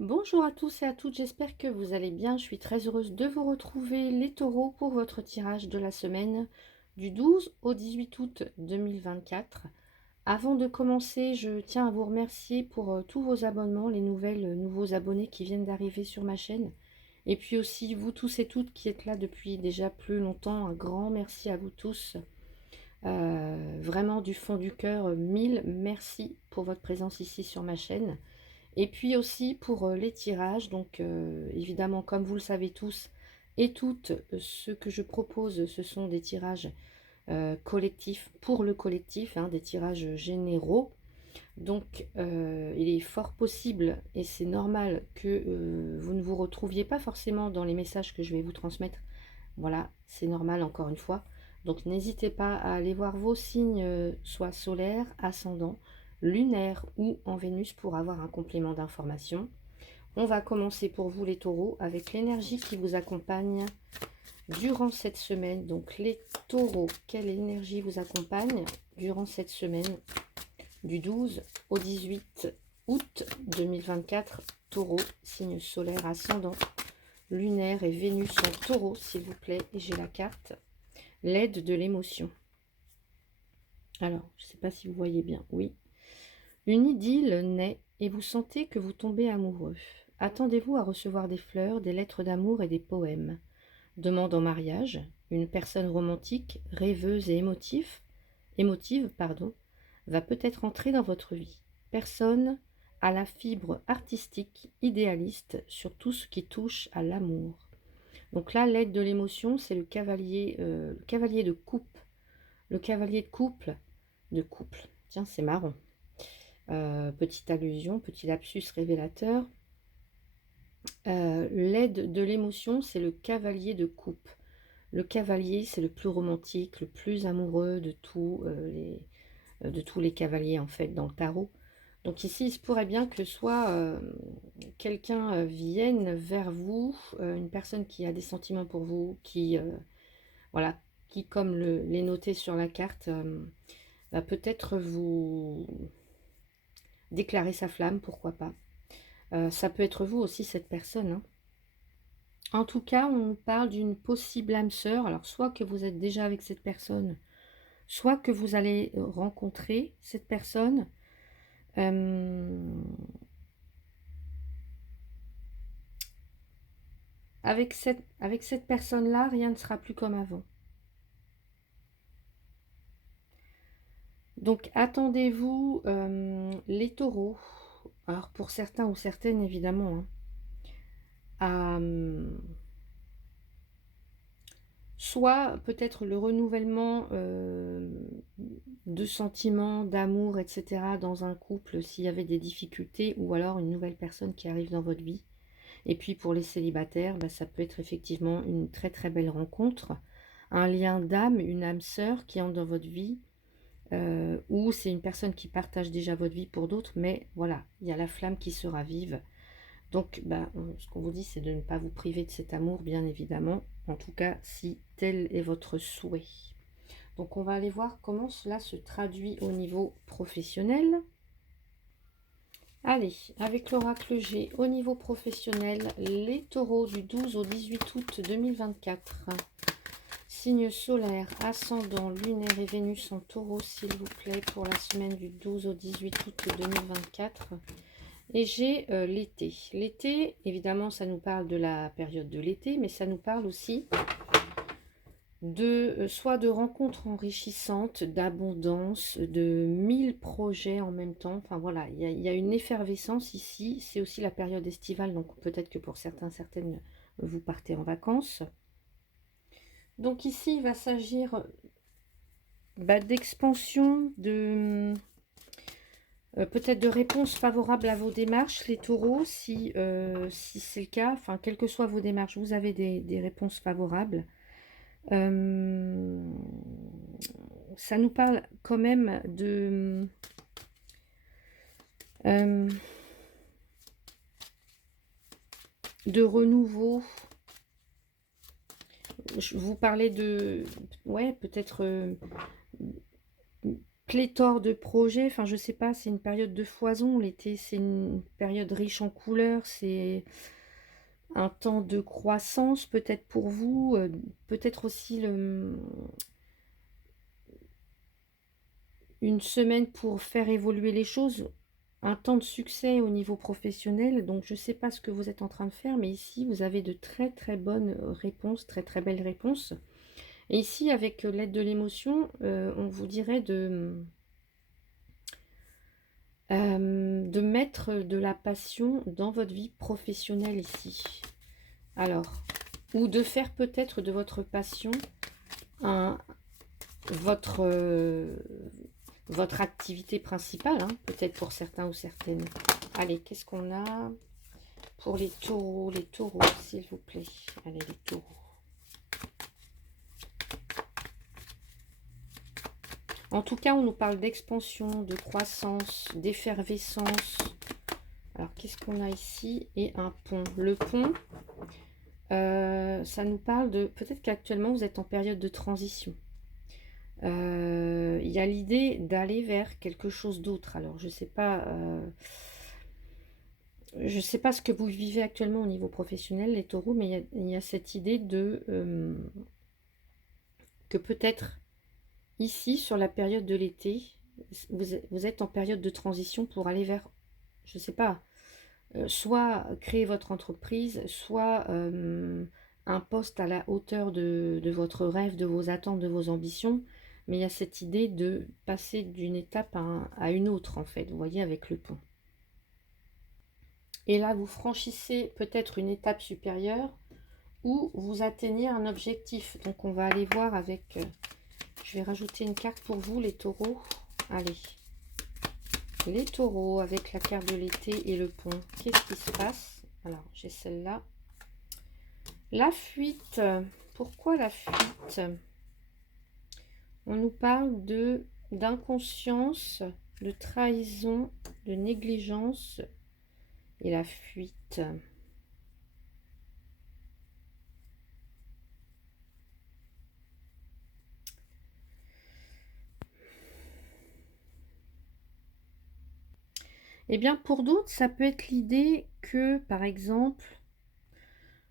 Bonjour à tous et à toutes, j'espère que vous allez bien. Je suis très heureuse de vous retrouver les taureaux pour votre tirage de la semaine du 12 au 18 août 2024. Avant de commencer, je tiens à vous remercier pour tous vos abonnements, les nouveaux abonnés qui viennent d'arriver sur ma chaîne. Et puis aussi vous tous et toutes qui êtes là depuis déjà plus longtemps, un grand merci à vous tous. Vraiment du fond du cœur, mille merci pour votre présence ici sur ma chaîne. Et puis aussi pour les tirages, donc évidemment comme vous le savez tous et toutes, ce que je propose ce sont des tirages collectifs pour le collectif, hein, des tirages généraux. Donc il est fort possible et c'est normal que vous ne vous retrouviez pas forcément dans les messages que je vais vous transmettre. Voilà, c'est normal encore une fois. Donc n'hésitez pas à aller voir vos signes, soit solaires, ascendant, lunaire ou en Vénus pour avoir un complément d'information. On va commencer pour vous les taureaux avec l'énergie qui vous accompagne durant cette semaine. Donc les taureaux, quelle énergie vous accompagne durant cette semaine du 12 au 18 août 2024? Taureau, signe solaire, ascendant, lunaire et Vénus en taureau, s'il vous plaît. Et j'ai la carte, l'aide de l'émotion. Alors, je ne sais pas si vous voyez bien. Oui. Une idylle naît et vous sentez que vous tombez amoureux. Attendez-vous à recevoir des fleurs, des lettres d'amour et des poèmes. Demande en mariage, une personne romantique, rêveuse et émotive, va peut-être entrer dans votre vie. Personne à la fibre artistique, idéaliste sur tout ce qui touche à l'amour. Donc là, l'aide de l'émotion, c'est le cavalier de coupe. Le cavalier de couple. Tiens, c'est marrant. Petite allusion, petit lapsus révélateur. L'aide de l'émotion, c'est le cavalier de coupe. Le cavalier, c'est le plus romantique, le plus amoureux de tous les cavaliers, en fait, dans le tarot. Donc ici, il se pourrait bien que soit quelqu'un vienne vers vous, une personne qui a des sentiments pour vous, voilà, qui, comme l'est noté sur la carte, va peut-être vous déclarer sa flamme, pourquoi pas. Ça peut être vous aussi, cette personne, hein. En tout cas, on nous parle d'une possible âme sœur. Alors, soit que vous êtes déjà avec cette personne, soit que vous allez rencontrer cette personne. Avec cette personne-là, rien ne sera plus comme avant. Donc, attendez-vous, les taureaux, alors pour certains ou certaines, évidemment, hein, soit peut-être le renouvellement de sentiments, d'amour, etc. dans un couple, s'il y avait des difficultés, ou alors une nouvelle personne qui arrive dans votre vie. Et puis pour les célibataires, ça peut être effectivement une très très belle rencontre, un lien d'âme, une âme sœur qui entre dans votre vie, ou c'est une personne qui partage déjà votre vie pour d'autres, mais voilà, il y a la flamme qui se ravive. Donc, ce qu'on vous dit, c'est de ne pas vous priver de cet amour, bien évidemment, en tout cas, si tel est votre souhait. Donc, on va aller voir comment cela se traduit au niveau professionnel. Allez, avec l'oracle G, au niveau professionnel, les taureaux du 12 au 18 août 2024. Signe solaire, ascendant, lunaire et Vénus en taureau, s'il vous plaît, pour la semaine du 12 au 18 août 2024. Et j'ai l'été. L'été, évidemment, ça nous parle de la période de l'été, mais ça nous parle aussi de soit de rencontres enrichissantes, d'abondance, de 1000 projets en même temps. Enfin voilà, il y a une effervescence ici. C'est aussi la période estivale, donc peut-être que pour certains, certaines, vous partez en vacances. Donc ici, il va s'agir d'expansion, peut-être de réponses favorables à vos démarches, les taureaux, si c'est le cas. Enfin, quelles que soient vos démarches, vous avez des réponses favorables. Ça nous parle quand même de renouveau. Je vous parlais de, ouais, peut-être pléthore de projets. Enfin, je sais pas, c'est une période de foison. L'été, c'est une période riche en couleurs. C'est un temps de croissance, peut-être pour vous. Peut-être aussi une semaine pour faire évoluer les choses. Un temps de succès au niveau professionnel. Donc, je ne sais pas ce que vous êtes en train de faire, mais ici, vous avez de très, très bonnes réponses, très, très belles réponses. Et ici, avec l'aide de l'émotion, on vous dirait de mettre de la passion dans votre vie professionnelle ici. Alors, ou de faire peut-être de votre passion votre, votre activité principale, hein, peut-être pour certains ou certaines. Allez, qu'est-ce qu'on a pour les taureaux? Les taureaux, s'il vous plaît. Allez, les taureaux. En tout cas, on nous parle d'expansion, de croissance, d'effervescence. Alors, qu'est-ce qu'on a ici? Et un pont. Le pont, ça nous parle de... Peut-être qu'actuellement, vous êtes en période de transition. Il y a l'idée d'aller vers quelque chose d'autre. Alors, je sais pas... je ne sais pas ce que vous vivez actuellement au niveau professionnel, les taureaux, mais il y a cette idée de... que peut-être... Ici, sur la période de l'été, vous êtes en période de transition pour aller vers, je ne sais pas, soit créer votre entreprise, soit un poste à la hauteur de votre rêve, de vos attentes, de vos ambitions. Mais il y a cette idée de passer d'une étape à une autre, en fait, vous voyez, avec le pont. Et là, vous franchissez peut-être une étape supérieure ou vous atteignez un objectif. Donc, on va aller voir avec... je vais rajouter une carte pour vous, les taureaux. Allez. Les taureaux, avec la carte de l'été et le pont. Qu'est-ce qui se passe? Alors, j'ai celle-là. La fuite. Pourquoi la fuite? On nous parle d'inconscience, de trahison, de négligence et la fuite. Eh bien, pour d'autres, ça peut être l'idée que, par exemple,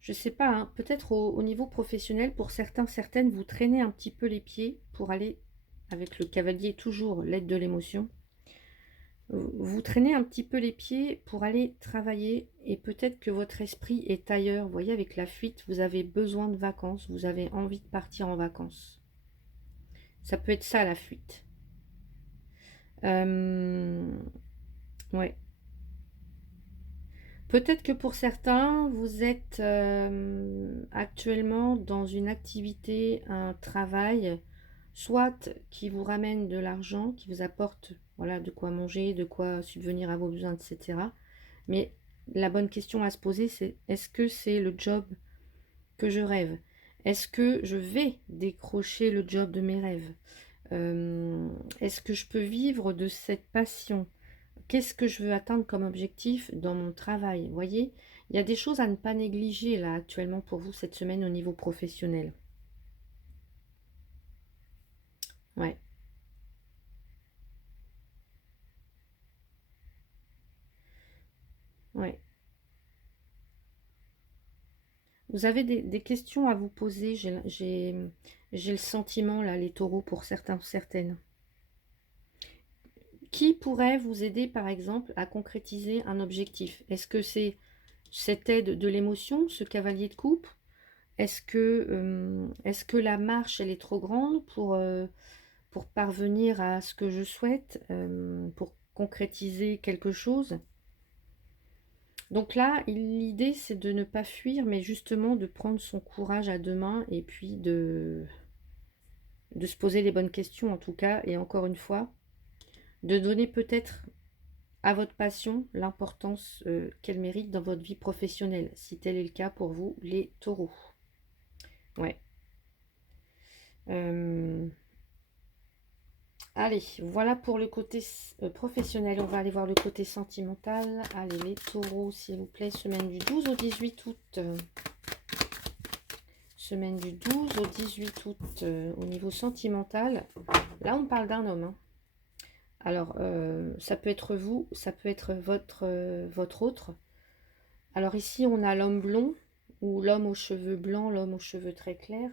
je sais pas, hein, peut-être au niveau professionnel, pour certains, certaines, vous traînez un petit peu les pieds pour aller, avec le cavalier, toujours l'aide de l'émotion, vous traînez un petit peu les pieds pour aller travailler et peut-être que votre esprit est ailleurs. Vous voyez, avec la fuite, vous avez besoin de vacances, vous avez envie de partir en vacances. Ça peut être ça, la fuite. Ouais. Peut-être que pour certains, vous êtes actuellement dans une activité, un travail, soit qui vous ramène de l'argent, qui vous apporte voilà, de quoi manger, de quoi subvenir à vos besoins, etc. Mais la bonne question à se poser, c'est est-ce que c'est le job que je rêve? Est-ce que je vais décrocher le job de mes rêves? Est-ce que je peux vivre de cette passion? Qu'est-ce que je veux atteindre comme objectif dans mon travail? Vous voyez, il y a des choses à ne pas négliger là actuellement pour vous cette semaine au niveau professionnel. Ouais, ouais. Vous avez des questions à vous poser. J'ai le sentiment là, les taureaux, pour certains ou certaines. Qui pourrait vous aider par exemple à concrétiser un objectif? Est-ce que c'est cette aide de l'émotion, ce cavalier de coupe? Est-ce que la marche, elle est trop grande pour parvenir à ce que je souhaite, pour concrétiser quelque chose? Donc là, l'idée, c'est de ne pas fuir, mais justement de prendre son courage à deux mains et puis de se poser les bonnes questions en tout cas. Et encore une fois, de donner peut-être à votre passion l'importance qu'elle mérite dans votre vie professionnelle, si tel est le cas pour vous, les taureaux. Ouais. Allez, voilà pour le côté professionnel. On va aller voir le côté sentimental. Allez, les taureaux, s'il vous plaît, semaine du 12 au 18 août. Semaine du 12 au 18 août, au niveau sentimental. Là, on parle d'un homme. Hein. Alors, ça peut être vous, ça peut être votre autre. Alors ici, on a l'homme blond, ou l'homme aux cheveux blancs, l'homme aux cheveux très clairs.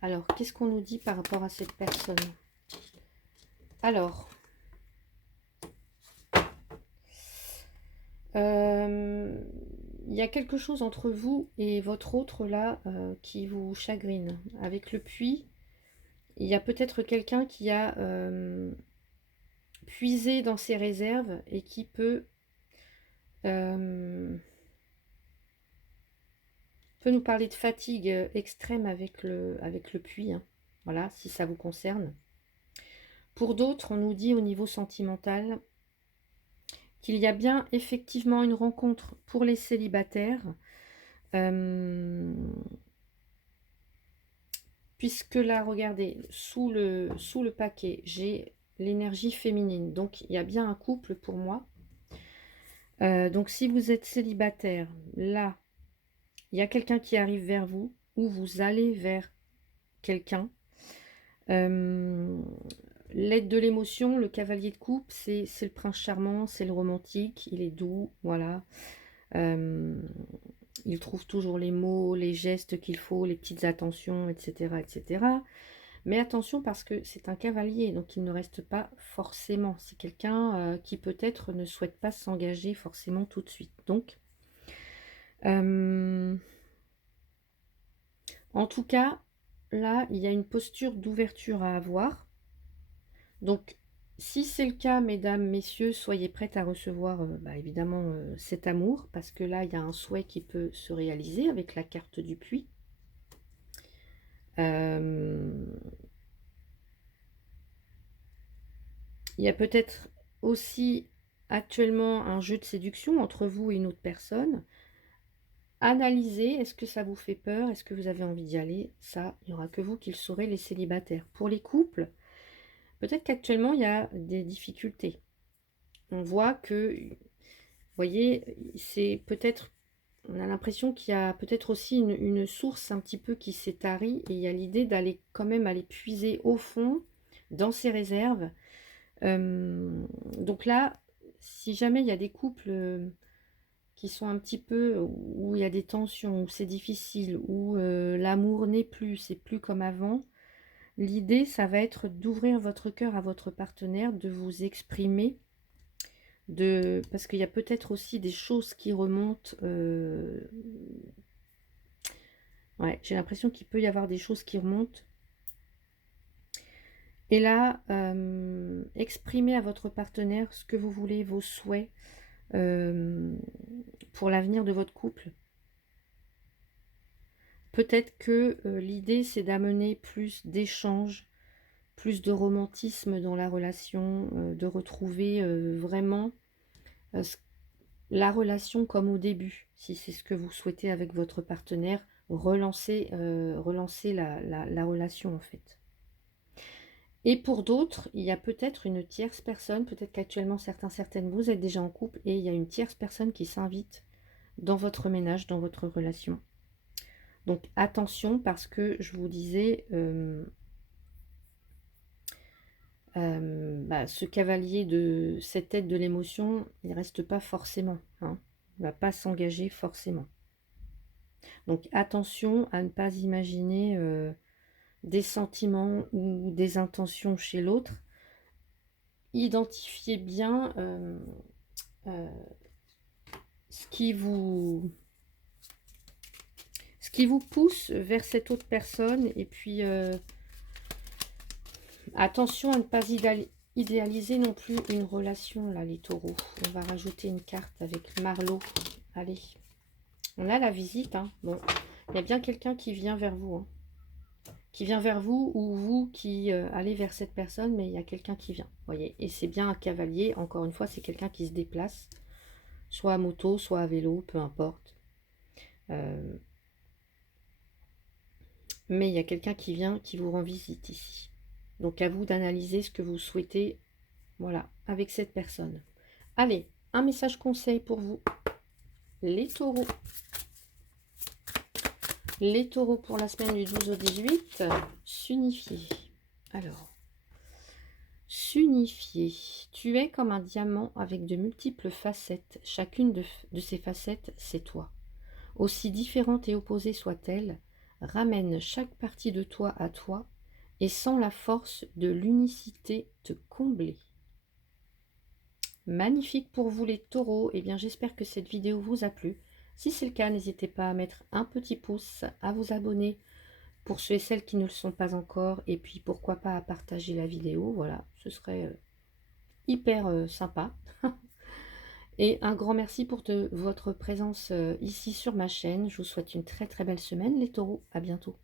Alors, qu'est-ce qu'on nous dit par rapport à cette personne? Alors, il y a quelque chose entre vous et votre autre là qui vous chagrine. Avec le puits, il y a peut-être quelqu'un qui a puisé dans ses réserves et qui peut nous parler de fatigue extrême avec le puits, hein. Voilà, si ça vous concerne. Pour d'autres, on nous dit au niveau sentimental qu'il y a bien effectivement une rencontre pour les célibataires, puisque là, regardez, sous le paquet, j'ai l'énergie féminine, donc il y a bien un couple pour moi. Donc si vous êtes célibataire, là, il y a quelqu'un qui arrive vers vous, ou vous allez vers quelqu'un. L'aide de l'émotion, le cavalier de coupe, c'est le prince charmant, c'est le romantique, il est doux, voilà. Il trouve toujours les mots, les gestes qu'il faut, les petites attentions, etc., etc. Mais attention parce que c'est un cavalier, donc il ne reste pas forcément. C'est quelqu'un qui peut-être ne souhaite pas s'engager forcément tout de suite. Donc, en tout cas, là, il y a une posture d'ouverture à avoir. Donc, si c'est le cas, mesdames, messieurs, soyez prêtes à recevoir évidemment cet amour, parce que là, il y a un souhait qui peut se réaliser avec la carte du puits. Il y a peut-être aussi actuellement un jeu de séduction entre vous et une autre personne. Analysez, est-ce que ça vous fait peur? Est-ce que vous avez envie d'y aller? Ça, il n'y aura que vous qui le saurez, les célibataires. Pour les couples, peut-être qu'actuellement, il y a des difficultés. On voit que, vous voyez, c'est peut-être, on a l'impression qu'il y a peut-être aussi une source un petit peu qui s'est tarie, et il y a l'idée d'aller quand même aller puiser au fond, dans ses réserves. Donc là, si jamais il y a des couples qui sont un petit peu, où il y a des tensions, où c'est difficile, où l'amour n'est plus, c'est plus comme avant, l'idée, ça va être d'ouvrir votre cœur à votre partenaire, de vous exprimer, parce qu'il y a peut-être aussi des choses qui remontent. Ouais, j'ai l'impression qu'il peut y avoir des choses qui remontent. Et là, exprimez à votre partenaire ce que vous voulez, vos souhaits pour l'avenir de votre couple. Peut-être que l'idée, c'est d'amener plus d'échanges, plus de romantisme dans la relation, de retrouver vraiment la relation comme au début, si c'est ce que vous souhaitez avec votre partenaire, relancer la relation en fait. Et pour d'autres, il y a peut-être une tierce personne, peut-être qu'actuellement certaines, vous êtes déjà en couple et il y a une tierce personne qui s'invite dans votre ménage, dans votre relation. Donc attention parce que je vous disais, ce cavalier de cette aide de l'émotion, il ne reste pas forcément, hein, il ne va pas s'engager forcément. Donc attention à ne pas imaginer des sentiments ou des intentions chez l'autre. Identifiez bien ce qui vous pousse vers cette autre personne, et puis attention à ne pas idéaliser non plus une relation, là, les taureaux. On va rajouter une carte avec Marlowe. Allez, on a la visite, hein. Bon, il y a bien quelqu'un qui vient vers vous, hein. Qui vient vers vous, ou vous qui allez vers cette personne, mais il y a quelqu'un qui vient, voyez. Et c'est bien un cavalier, encore une fois, c'est quelqu'un qui se déplace, soit à moto, soit à vélo, peu importe. Mais il y a quelqu'un qui vient, qui vous rend visite ici. Donc à vous d'analyser ce que vous souhaitez, voilà, avec cette personne. Allez, un message conseil pour vous, les taureaux. Les taureaux pour la semaine du 12 au 18, s'unifier. Alors, S'unifier. Tu es comme un diamant avec de multiples facettes. Chacune de ces facettes, c'est toi. Aussi différente et opposée soit-elle, ramène chaque partie de toi à toi et sens la force de l'unicité te combler. Magnifique pour vous les taureaux. Eh bien, j'espère que cette vidéo vous a plu. Si c'est le cas, n'hésitez pas à mettre un petit pouce, à vous abonner pour ceux et celles qui ne le sont pas encore. Et puis, pourquoi pas à partager la vidéo. Voilà, ce serait hyper sympa. Et un grand merci pour votre présence ici sur ma chaîne. Je vous souhaite une très très belle semaine les taureaux. À bientôt.